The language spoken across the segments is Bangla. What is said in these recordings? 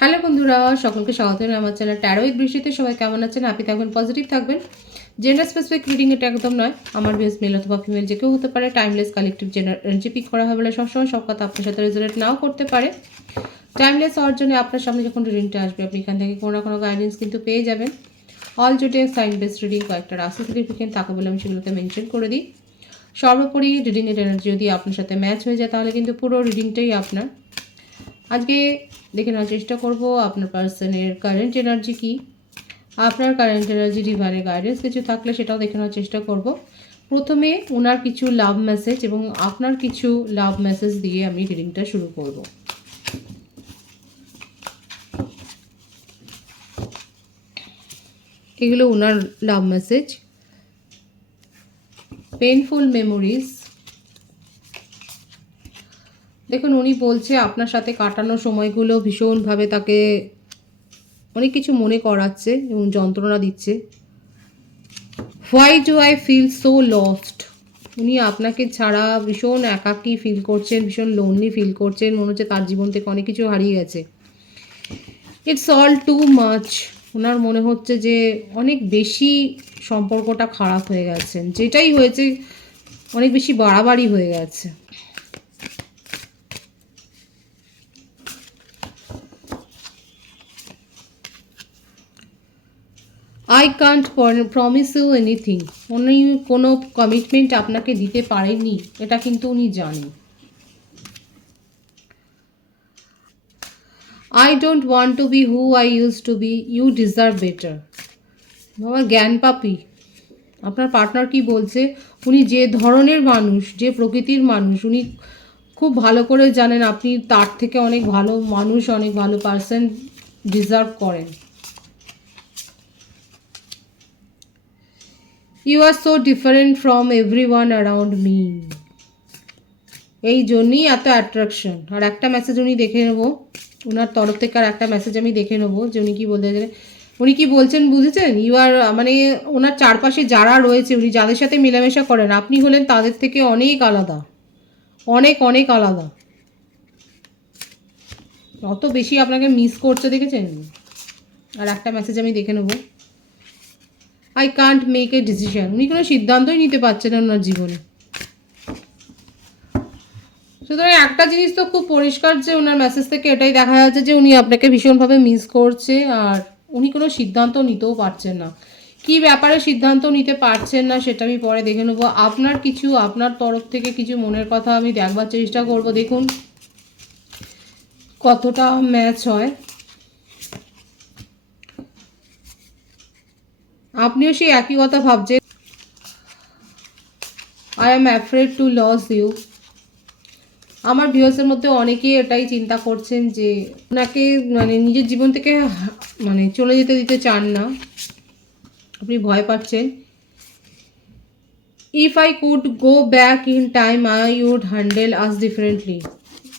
হ্যালো বন্ধুরা, সকলকে স্বাগত আমার চ্যানেল ট্যারোইক বৃষ্টিতে সবাই কেমন আছেন? হ্যাপি থাকবেন পজিটিভ থাকবেন। জেন্ডার স্পেসিফিক রিডিং এটা একদম নয়। আমার বেস মেল অথবা ফিমেল যে কেউ হতে পারে timeless collective gender energy pick করা হয় বলে সবসময় সব কথা আপনার সাথে রেজোনেট নাও করতে পারে। টাইমলেস হওয়ার জন্য আপনার সামনে যখন রিডিংটা আসবে, আপনি এখান থেকে কোনো না কোনো গাইডেন্স কিন্তু পেয়ে যাবেন। অল জুটে সাইন বেস রিডিং কয়েকটা রাশি সিগনিফিকেন্ট থাকে বলে আমি সেগুলোকে মেনশন করে দিই। সর্বোপরি রিডিংয়ের এনার্জি যদি আপনার সাথে ম্যাচ হয়ে যায়, তাহলে কিন্তু পুরো রিডিংটাই আপনার। আজকে দেখে নেওয়ার চেষ্টা করব আপনার পার্সনের কারেন্ট এনার্জি কি। আপনার কারেন্ট এনার্জি ডিভাইনের গাইডেন্স কিছু থাকলে সেটাও দেখে নেওয়ার চেষ্টা করব। প্রথমে ওনার কিছু লাভ মেসেজ এবং আপনার কিছু লাভ মেসেজ দিয়ে আমি রিডিংটা শুরু করব। এগুলো ওনার লাভ মেসেজ পেনফুল মেমোরিজ দেখুন, উনি বলছে আপনার সাথে কাটানো সময়গুলো ভীষণভাবে তাকে অনেক কিছু মনে করাচ্ছে এবং যন্ত্রণা দিচ্ছে। Why do I feel so lost উনি আপনাকে ছাড়া ভীষণ একাকী ফিল করছেন, ভীষণ লোনলি ফিল করছেন, মনে হচ্ছে তার জীবন থেকে অনেক কিছু হারিয়ে গেছে। ইটস অল টু মাচ ওনার মনে হচ্ছে যে অনেক বেশি সম্পর্কটা খারাপ হয়ে গেছে, যেটাই হয়েছে অনেক বেশি বাড়াবাড়ি হয়ে গেছে। I can't promise you anything উনি কোনো কমিটমেন্ট আপনাকে দিতে পারেননি এটা কিন্তু উনি জানেন। I don't want to be who I used to be you deserve better বাবা, জ্ঞান পাপি। আপনার পার্টনার কি বলছে? উনি যে ধরনের মানুষ, যে প্রকৃতির মানুষ, উনি খুব ভালো করে জানেন আপনি তার থেকে অনেক ভালো মানুষ, অনেক ভালো পার্সন ডিজার্ভ করেন। You are so different from everyone around me এই জন্যই এত অ্যাট্রাকশন আর একটা মেসেজ উনি দেখে নেব। ওনার তরফ থেকে আর একটা মেসেজ আমি দেখে নেব যে উনি কী বলতে উনি কি বলছেন বুঝেছেন? ইউ আর মানে ওনার চারপাশে যারা রয়েছে, উনি যাদের সাথে মেলামেশা করেন, আপনি হলেন তাদের থেকে অনেক আলাদা। অনেক অনেক আলাদা। অত বেশি আপনাকে মিস করছে, দেখেছেন? আর একটা মেসেজ আমি দেখে নেব। I can't make a decision উনি কোনো সিদ্ধান্তই নিতে পারছেন ওনার জীবনে। সুতরাং একটা জিনিস তো খুব পরিষ্কার যে ওনার মেসেজ থেকে এটাই দেখা যাচ্ছে যে উনি আপনাকে ভীষণভাবে মিস করছে আর উনি কোনো সিদ্ধান্ত নিতেও পারছেন না। কি ব্যাপারে সিদ্ধান্ত নিতে পারছেন না সেটা আমি পরে দেখে নেব। আপনার কিছু, আপনার তরফ থেকে কিছু মনের কথা আমি দেখবার চেষ্টা করব। দেখুন, কতটা ম্যাচ হয়। আপনিও সেই একই কথা ভাবছেন। I am afraid to lose you আমার ভিউসের মধ্যে অনেকেই এটাই চিন্তা করছেন যে, ওনাকে মানে নিজের জীবন থেকে মানে চলে যেতে দিতে চান না। আপনি ভয় পাচ্ছেন। If I could go back in time I would handle us differently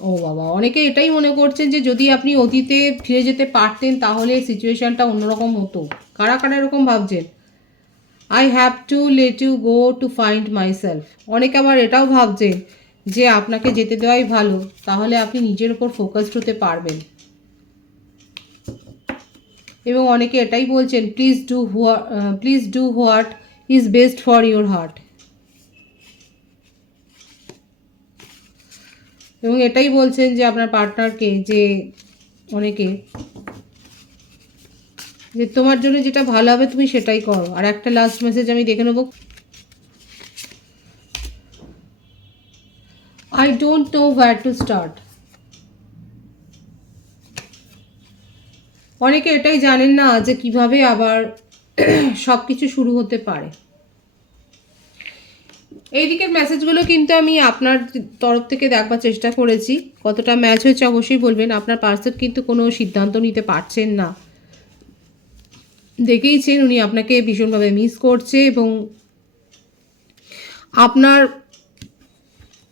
ও বাবা, অনেকে এটাই মনে করছেন যে যদি আপনি অতীতে ফিরে যেতে পারতেন তাহলে সিচুয়েশনটা অন্যরকম হতো। কারা কারা এরকম ভাবছেন? I have to let you go to find myself অনেকে আবার এটাও ভাবছেন যে আপনাকে যেতে দেওয়াই ভালো, তাহলে আপনি নিজের উপর ফোকাসড হতে পারবেন। এবং অনেকে এটাই বলছেন please do what please do what is best for your heart এবং এটাই বলছেন যে আপনার পার্টনারকে, যে অনেকে, যে তোমার জন্য যেটা ভালো হবে তুমি সেটাই করো। আর একটা লাস্ট মেসেজ আমি দেখে নেব। I don't know where to start অনেকে এটাই জানেন না যে কীভাবে আবার সব কিছু শুরু হতে পারে। এই দিকের মেসেজগুলো কিন্তু আমি আপনার তরফ থেকে দেখবার চেষ্টা করেছি। কতটা ম্যাচ হয়েছে অবশ্যই বলবেন। আপনার পার্সন কিন্তু কোনো সিদ্ধান্ত নিতে পারছেন না। দেখেইছেন, উনি আপনাকে ভীষণভাবে মিস করছে এবং আপনার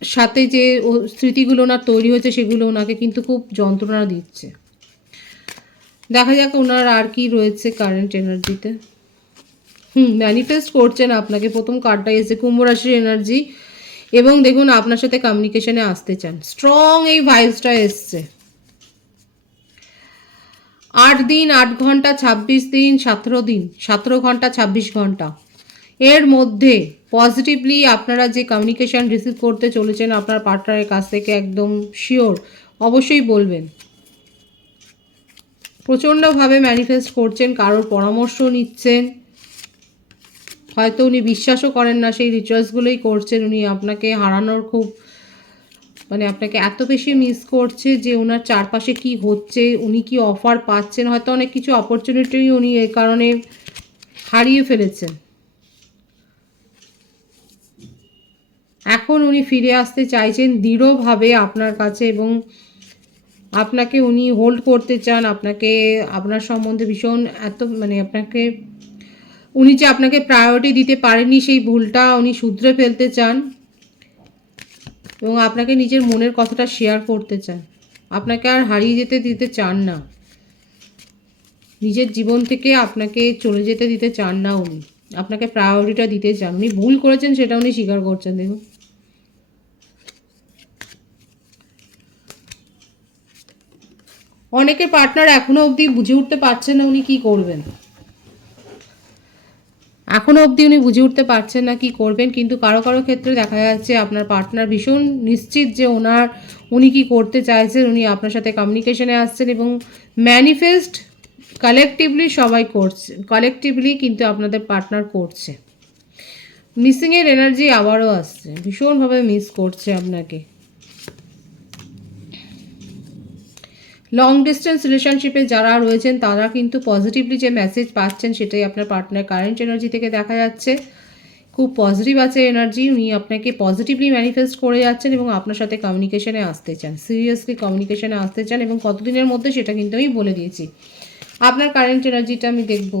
সাথে যে স্মৃতিগুলো ওনার তৈরি হয়েছে সেগুলো ওনাকে কিন্তু খুব যন্ত্রণা দিচ্ছে। দেখা যাক ওনার আর কি রয়েছে কারেন্ট এনার্জিতে হুম ম্যানিফেস্ট করছেন আপনাকে। প্রথম কার্ডটা এসেছে, কুম্ভ রাশির এনার্জি এবং দেখুন, আপনার সাথে কমিউনিকেশনে আসতে চান। স্ট্রং এই ভাইবসটা এসছে। আট দিন, আট ঘণ্টা, ছাব্বিশ দিন, সতেরো দিন, সতেরো ঘণ্টা, ছাব্বিশ ঘণ্টা। এর মধ্যে পজিটিভলি আপনারা যে কমিউনিকেশান রিসিভ করতে চলেছেন আপনার পার্টনারের কাছ থেকে একদম শিওর অবশ্যই বলবেন। প্রচণ্ডভাবে ম্যানিফেস্ট করছেন, কারোর পরামর্শ নিচ্ছেন। হয়তো উনি বিশ্বাসও করেন না, সেই রিচুয়ালসগুলোই করছেন। উনি আপনাকে হারানোর খুব মানে আপনাকে এত বেশি মিস করছে যে ওনার চারপাশে কি হচ্ছে, উনি কি অফার পাচ্ছেন। হয়তো অনেক কিছু অপরচুনিটি উনি এই কারণে হারিয়ে ফেলেছেন। এখন উনি ফিরে আসতে চাইছেন দৃঢ়ভাবে আপনার কাছে এবং আপনাকে উনি হোল্ড করতে চান। আপনাকে, আপনার সম্বন্ধে ভীষণ এত মানে আপনাকে উনি যে আপনাকে প্রায়োরিটি দিতে পারেননি সেই ভুলটা উনি শুধরে ফেলতে চান এবং আপনাকে নিজের মনের কথাটা শেয়ার করতে চান। আপনাকে আর হারিয়ে যেতে দিতে চান না। নিজের জীবন থেকে আপনাকে চলে যেতে দিতে চান না উনি। আপনাকে প্রায়োরিটিটা দিতে চান। উনি ভুল করেছেন সেটা উনি স্বীকার করছেন, দেখুন। অনেকের পার্টনার এখনও অবধি বুঝে উঠতে পারছেন না উনি কি করবেন। এখনও অবধি উনি বুঝে উঠতে পারছেন না কি করবেন, কিন্তু কারও কারও ক্ষেত্রে দেখা যাচ্ছে আপনার পার্টনার ভীষণ নিশ্চিত যে ওনার, উনি কি করতে চাইছেন, উনি আপনার সাথে কমিউনিকেশনে আসছেন এবং ম্যানিফেস্ট কালেকটিভলি সবাই করছে কালেকটিভলি কিন্তু আপনাদের পার্টনার করছে। মিসিংয়ের এনার্জি আবারও আসছে, ভীষণভাবে মিস করছে আপনাকে। লং ডিস্টেন্স রিলেশনশিপে যারা রয়েছেন, তারা কিন্তু পজিটিভলি যে মেসেজ পাচ্ছেন সেটাই আপনার পার্টনার কারেন্ট এনার্জি থেকে দেখা যাচ্ছে। খুব পজিটিভ আছে এনার্জি উনি আপনাকে পজিটিভলি ম্যানিফেস্ট করে যাচ্ছেন এবং আপনার সাথে কমিউনিকেশনে আসতে চান সিরিয়াসলি কমিউনিকেশনে আসতে চান এবং কতদিনের মধ্যে সেটা কিন্তু আমি বলে দিয়েছি। আপনার কারেন্ট এনার্জিটা আমি দেখব।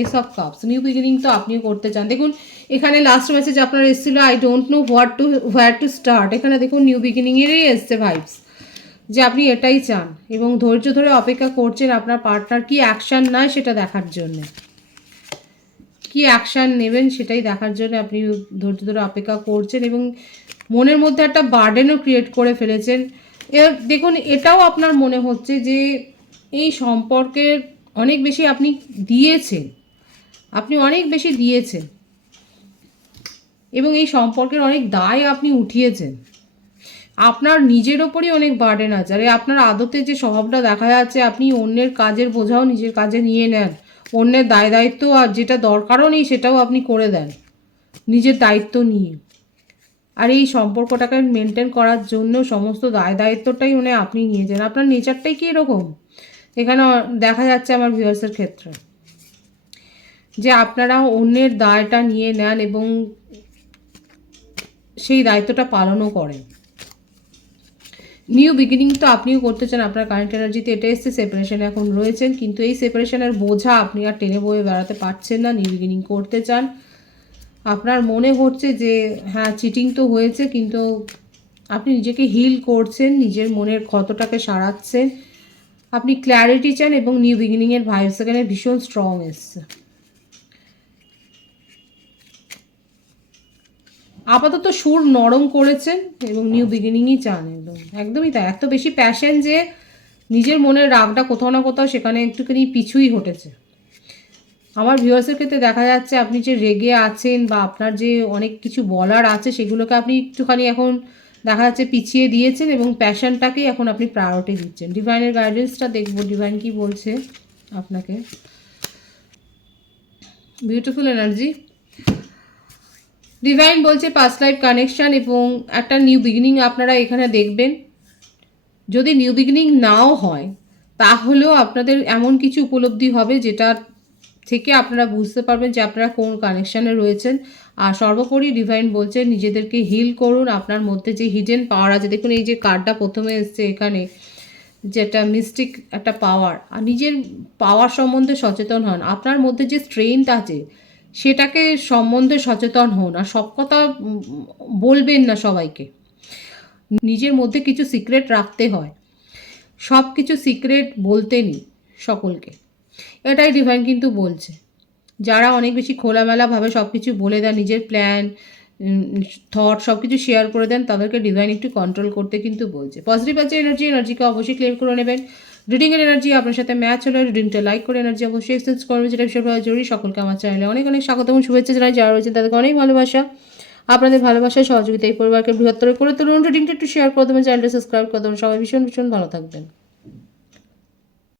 Ace of cups new beginning তো আপনিও করতে চান। দেখুন, এখানে লাস্ট মেসেজ আপনার এসেছিল I don't know what to where to start এখানে দেখুন নিউ বিগিনিংয়েরই এসছে ভাইবস যে আপনি এটাই চান এবং ধৈর্য ধরে অপেক্ষা করছেন আপনার পার্টনার কি অ্যাকশান নেয় সেটা দেখার জন্য? কি অ্যাকশান নেবেন সেটাই দেখার জন্য আপনি ধৈর্য ধরে অপেক্ষা করছেন এবং মনের মধ্যে একটা বার্ডেনও ক্রিয়েট করে ফেলেছেন। এর দেখুন, এটাও আপনার মনে হচ্ছে যে এই সম্পর্কের অনেক বেশি আপনি দিয়েছেন। আপনি অনেক বেশি দিয়েছেন। এবং এই সম্পর্কের অনেক দায় আপনি উঠিয়েছেন। আপনার নিজের ওপরই অনেক বার্ডেন আছে। আর আপনার আদতে যে স্বভাবটা দেখা যাচ্ছে, আপনি অন্যের কাজের বোঝাও নিজের কাজে নিয়ে নেন। অন্যের দায় দায়িত্ব আর যেটা দরকারও নেই সেটাও আপনি করে দেন। নিজের দায়িত্ব নিয়ে। আর এই সম্পর্কটাকে মেনটেন করার জন্য সমস্ত দায় দায়িত্বটাই মানে আপনি নিয়ে যান। আপনার নেচারটাই কি এরকম? এখানে দেখা যাচ্ছে আমার ভিউয়ার্সের ক্ষেত্রে। যে আপনারা অন্যের দায়টা নিয়ে নেন এবং সেই দায়িত্বটা পালনও করেন। নিউ বিগিনিং তো আপনিও করতে চান, আপনার কারেন্ট এনার্জিতে এটা এসছে সেপারেশনে এখন রয়েছেন, কিন্তু এই সেপারেশনের বোঝা আপনি আর টেনে বয়ে বেড়াতে পারছেন না নিউ বিগিনিং করতে চান। আপনার মনে হচ্ছে যে হ্যাঁ চিটিং তো হয়েছে, কিন্তু আপনি নিজেকে হিল করছেন, নিজের মনের ক্ষতটাকে সারাচ্ছেন। আপনি ক্ল্যারিটি চান এবং নিউ বিগিনিংয়ের ভাইবস এখানে ভীষণ স্ট্রং এসছে। আপাতত সুর নরম করেছেন এবং নিউ বিগিনিংই চান একদম। একদমই তাই। এত বেশি প্যাশন যে নিজের মনের রাগটা কোথাও না কোথাও সেখানে একটুখানি পিছুই ঘটেছে। আমার ভিউয়ার্সের ক্ষেত্রে দেখা যাচ্ছে আপনি যে রেগে আছেন বা আপনার যে অনেক কিছু বলার আছে সেগুলোকে আপনি একটুখানি এখন দেখা যাচ্ছে পিছিয়ে দিয়েছেন এবং প্যাশনটাকেই এখন আপনি প্রায়োরিটি দিচ্ছেন। ডিভাইনের গাইডেন্সটা দেখব। ডিভাইন কি বলছে আপনাকে? বিউটিফুল এনার্জি ডিভাইন বলছে পাস্ট লাইফ কানেকশান এবং একটা নিউ বিগিনিং আপনারা এখানে দেখবেন। যদি নিউ বিগিনিং নাও হয়, তাহলেও আপনাদের এমন কিছু উপলব্ধি হবে যেটা থেকে আপনারা বুঝতে পারবেন যে আপনারা কোন কানেকশানে রয়েছেন। আর সর্বোপরি ডিভাইন বলছে নিজেদেরকে হিল করুন। আপনার মধ্যে যে হিডেন পাওয়ার আছে, দেখুন এই যে কার্ডটা প্রথমে এসছে এখানে যেটা মিস্টিক একটা পাওয়ার আর নিজের পাওয়ার সম্বন্ধে সচেতন হন। আপনার মধ্যে যে স্ট্রেংথ আছে সেটাকে সম্বন্ধে সচেতন হন আর সব কথা বলবেন না সবাইকে। নিজের মধ্যে কিছু সিক্রেট রাখতে হয়। সব কিছু সিক্রেট বলতে নেই সকলকে। এটাই ডিভাইন কিন্তু বলছে। যারা অনেক বেশি খোলামেলাভাবে সব কিছু বলে দেয়, নিজের প্ল্যান থট সব কিছু শেয়ার করে দেন, তাদেরকে ডিজাইন একটু কন্ট্রোল করতে কিন্তু বলছে। পজিটিভ আছে এনার্জি এনার্জিকে অবশ্যই ক্লেম করে নেবেন। রিডিংয়ের এনার্জি আপনার সাথে ম্যাচ হলে রিডিংটা লাইক করে এনার্জি অবশ্যই এক্সচেঞ্জ করবে যেটা বিষয় পাওয়া জরুরি। সকলকে আমার চ্যানেলে অনেক অনেক স্বাগত এবং শুভেচ্ছা জানাই। যারা রয়েছে তাদেরকে অনেক ভালোবাসা। আপনাদের ভালোবাসায় সহযোগিতা এই পরিবারকে বৃহত্তর করে তুলুন। রিডিংটা একটু শেয়ার করে দেবেন চ্যানেলটা সাবস্ক্রাইব করে দেবেন। সবাই ভীষণ ভীষণ ভালো থাকবেন।